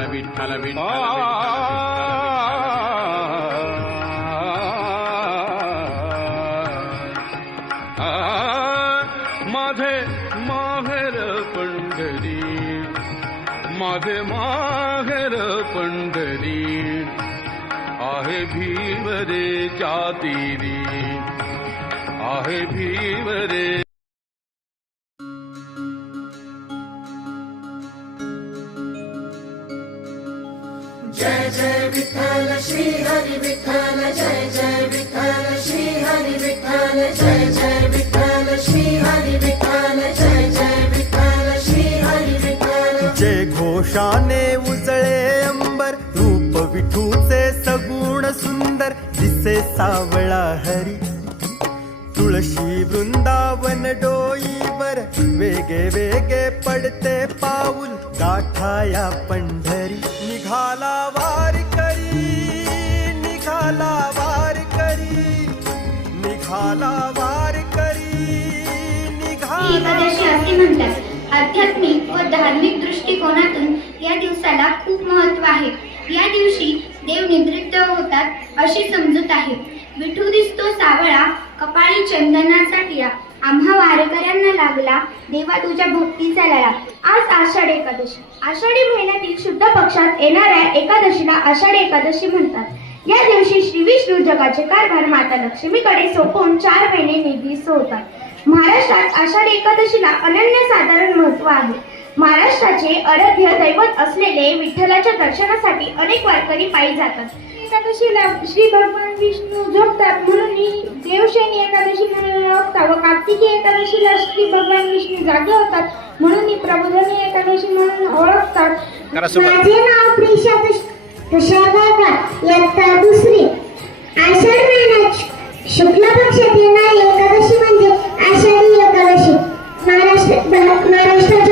लवि थलवि माधे माघर पुण्डरी माधे माघर पण्डरी आहे भीवरे जातिरि आहे भीवरे विठ्ठल श्री हरी विठ्ठल जय जय विठ्ठल श्री हरी विठ्ठल जय जय विठ्ठल श्री हरी विठ्ठल जय जय विठ्ठल श्री हरी विठ्ठल। जय घोषाने उजळे अंबर रूप विठूचे सगुण सुंदर दिसे सावळा हरी। तुळशी वृंदावन डोईवर वेगे वेगे पडते पाऊल गाठाया पंढरी। निघाला वा असे म्हणतात आध्यात्मिक व धार्मिक दृष्टिकोनातून या दिवसाला खूप महत्त्व आहे. या दिवशी देव निद्रित होतात अशी समजूत आहे. विठू दिसतो सावळा कपाळी चंदनाचा टिळा आम्हा वारकऱ्यांना लागला देवा तुझ्या भक्तीचा लळा. आज आषाढी एकादशी. आषाढी महिन्यातील शुद्ध पक्षात येणाऱ्या एकादशीला आषाढी एकादशी म्हणतात. या दिवशी श्री विष्णू जगाचे कारभार माता लक्ष्मीकडे सोपवून चार महिने निधीस होतात महाराष्ट्रात आषाढी एकादशीला अनन्यसाधारण महत्त्व आहे. महाराष्ट्राचे आराध्य दैवत असलेले विठ्ठलाच्या दर्शनासाठी अनेक वारकरी पायी जातात. एकादशीला श्री भगवान विष्णू झोपतात. म्हणून ही देवशैनी एकादशी म्हणून ओळखतात व कार्तिकी एकादशीला श्री भगवान विष्णू जागे होतात म्हणून ही प्रबोधनी एकादशी म्हणून ओळखतात. माझे नाव प्रिशा तुषार इयत्ता दुसरी आषाढ महिन्यात शुक्ल पक्षात येणारी एकादशी महाराष्ट्र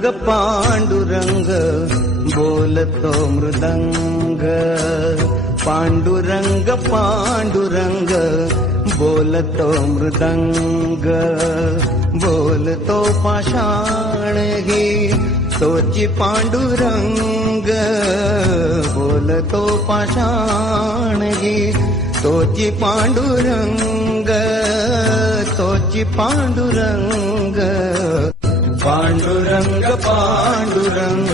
पाण्डुरङ्ग बोलतो मृदङ्ग पाण्डुरङ्ग पाण्डुरङ्ग बोलतो मृदङ्ग बोलो पाषाणी सोचि पाण्डुरङ्ग बोलो पाषाणी सोचि पाण्डुरङ्ग रङ्गोचि पाण्डुरङ्ग पांडुरंग पांडुरंग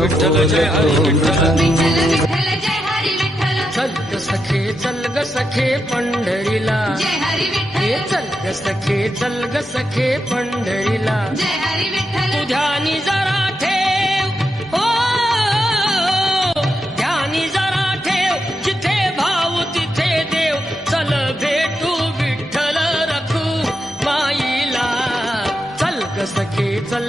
विठ्ठल जय हरी विठ्ठल। विठ्ठल जय हरी विठ्ठल। चल ग सखे चल ग सखे पंढरीला। जय हरी हे विठ्ठल चल ग सखे चल ग सखे पंढरीला। जय हरी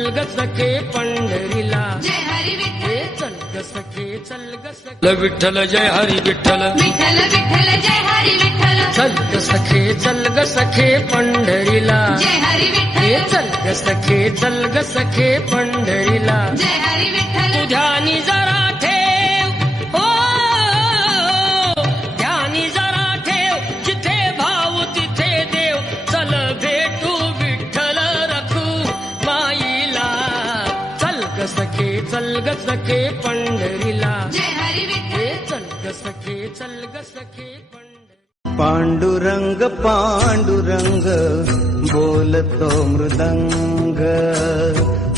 सखे चल ग सखे पंढरीला. जय हरी विठ्ठल. हे चल ग सखे चल ग सखे विठ्ठल जय हरी विठ्ठल. विठ्ठल विठ्ठल जय हरी विठ्ठल. चल ग सखे चल ग सखे पंढरीला. जय हरी हे विठ्ठल. चल ग सखे चल ग सखे पंढरीला. जय हरी चल ग सखे पंढरीला. जय हरी विठ्ठल चल ग सखे चल ग सखे पांडुरंग पांडुरंग बोलतो मृदंग.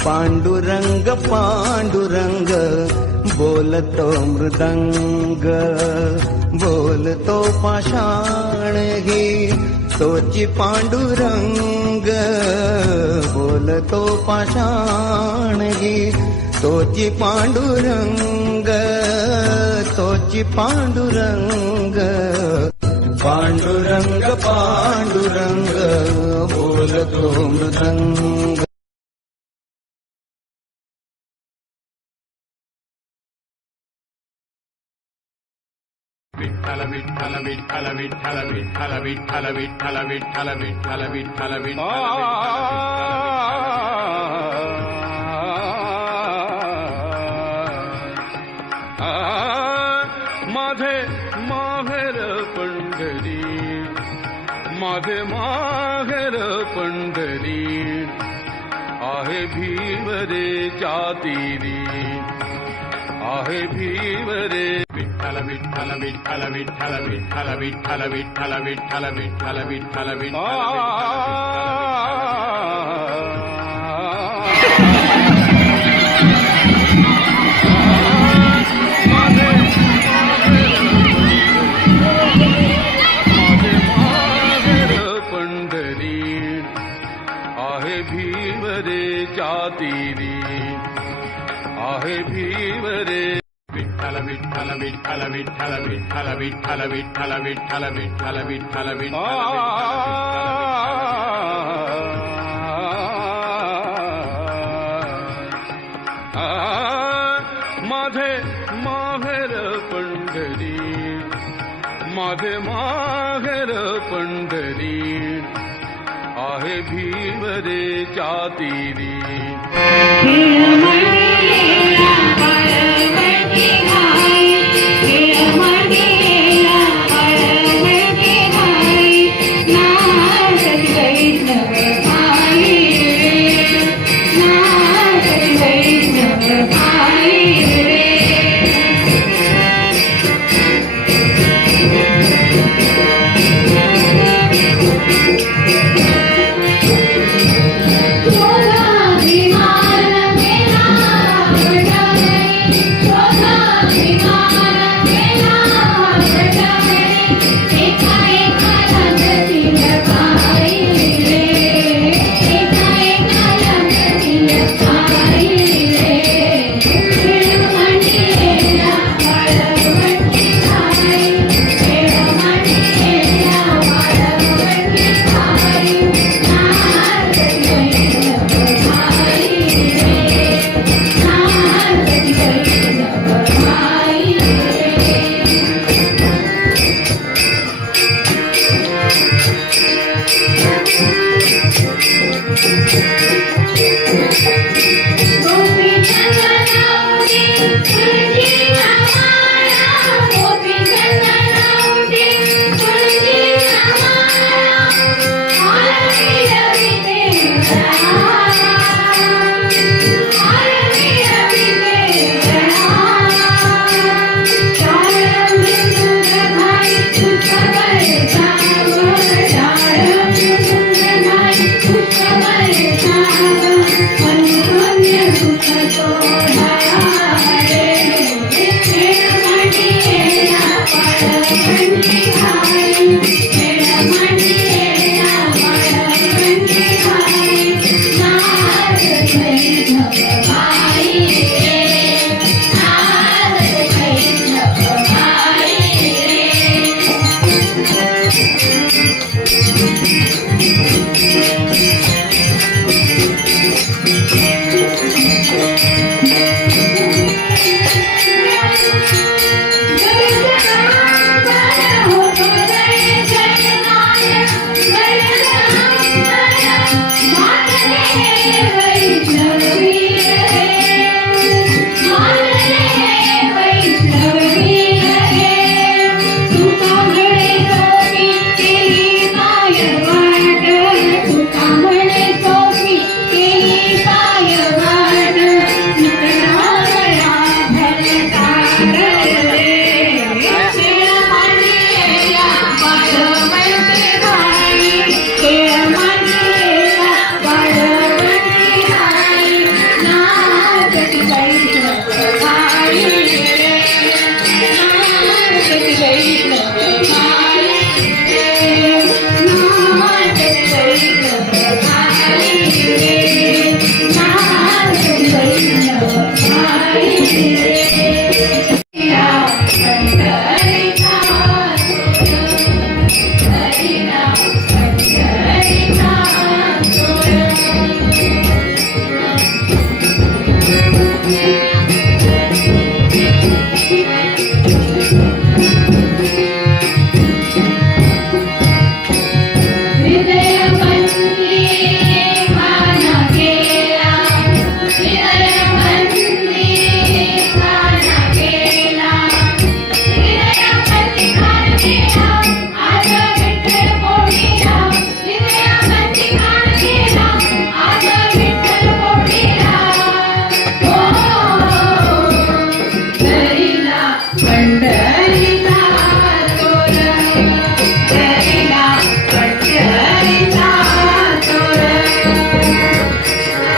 पांडुरंग पांडुरंग बोलतो मृदंग. बोलतो पाषाण घे तोची पांडुरंग. बोलतो पाषाण घे तोची पांडुरंग तोची पांडुरंग पांडुरंग पांडुरंग बोलतो मृदंग विठ्ठल विठ्ठल विठ्ठल विठ्ठल विठ्ठल विठ्ठल विठ्ठल विठ्ठल विठ्ठल विठ्ठल विठ्ठल माझे माहेर पंढरी माझे माहेर पंढरी आहे भीवरे जातीरी आहे भीवरे विठ्ठल विठ्ठल विठ्ठल विठ्ठल विठ्ठल विठ्ठल विठ्ठल विठ्ठल विठ्ठल विठ्ठल विठ्ठल आहे भीवरे जातीरी आहे भीवरे विठ्ठल विठ्ठल विठ्ठल विठ्ठल विठ्ठल विठ्ठल विठ्ठल विठ्ठल विठ्ठल विठ्ठल विठ्ठल The.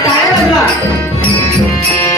来了，乐。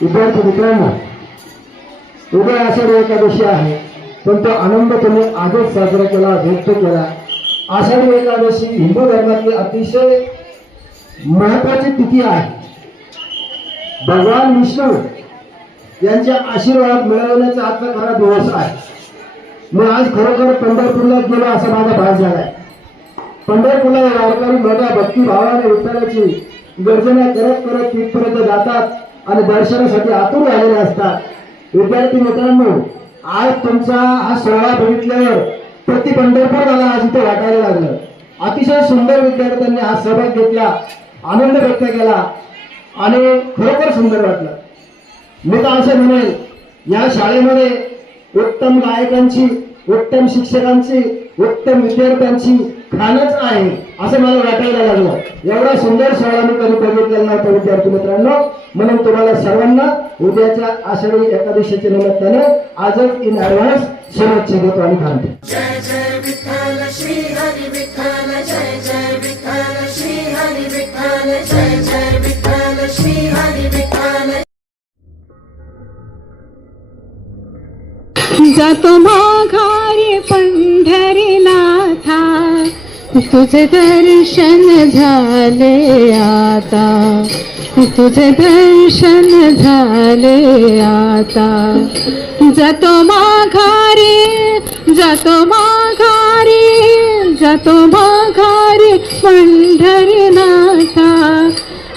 विद्यार्थी मित्रांनो उद्या आषाढी एकादशी आहे पण तो आनंद तुम्ही आजच साजरा केला व्यक्त केला. आषाढी एकादशी हिंदू धर्मातली अतिशय महत्वाची तिथी आहे. भगवान विष्णू यांच्या आशीर्वाद मिळवण्याचा आजचा खरा दिवस आहे. मी आज खरोखर पंढरपूरला गेलो असा माझा भास झालाय. पंढरपूरला वारकरी मोठ्या भक्तिभावाने विठ्ठलाची गर्जना करत करत तिथपर्यंत जातात. आणि दर्शनासाठी आतुर झालेले असतात. विद्यार्थी मित्रांनो आज तुमचा हा सोहळा बघितल्यावर प्रति पंढरपूर मला आज इथे वाटायला लागलं. अतिशय सुंदर विद्यार्थ्यांनी हा सहभाग घेतला आनंद व्यक्त केला आणि खरोखर सुंदर वाटलं. मी तर असं म्हणेल या शाळेमध्ये उत्तम गायकांची उत्तम शिक्षकांची उत्तम विद्यार्थ्यांची खाणच आहे असं मला वाटायला लागलं. एवढा सुंदर सोहळा मी कधी बघितलेला नव्हता विद्यार्थी मित्रांनो. म्हणून तुम्हाला सर्वांना उद्याच्या आषाढी एकादशीच्या निमित्तानं आजच इन ऍडव्हान्स शुभेच्छा देतो आणि थांबतो जय जय विठ्ठल तुझे दर्शन झाले आता. तुझे दर्शन झाले आता. जातो माघारी जातो माघारी जातो माघारी पंढरीनाथा.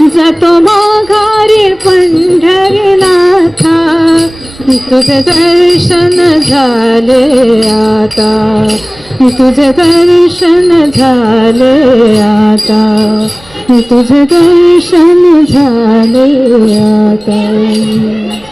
जातो माघारी पंढरीनाथा. तुझे दर्शन झाले आता. तुझे दर्शन झाले आता. तुझे दर्शन झाले आता.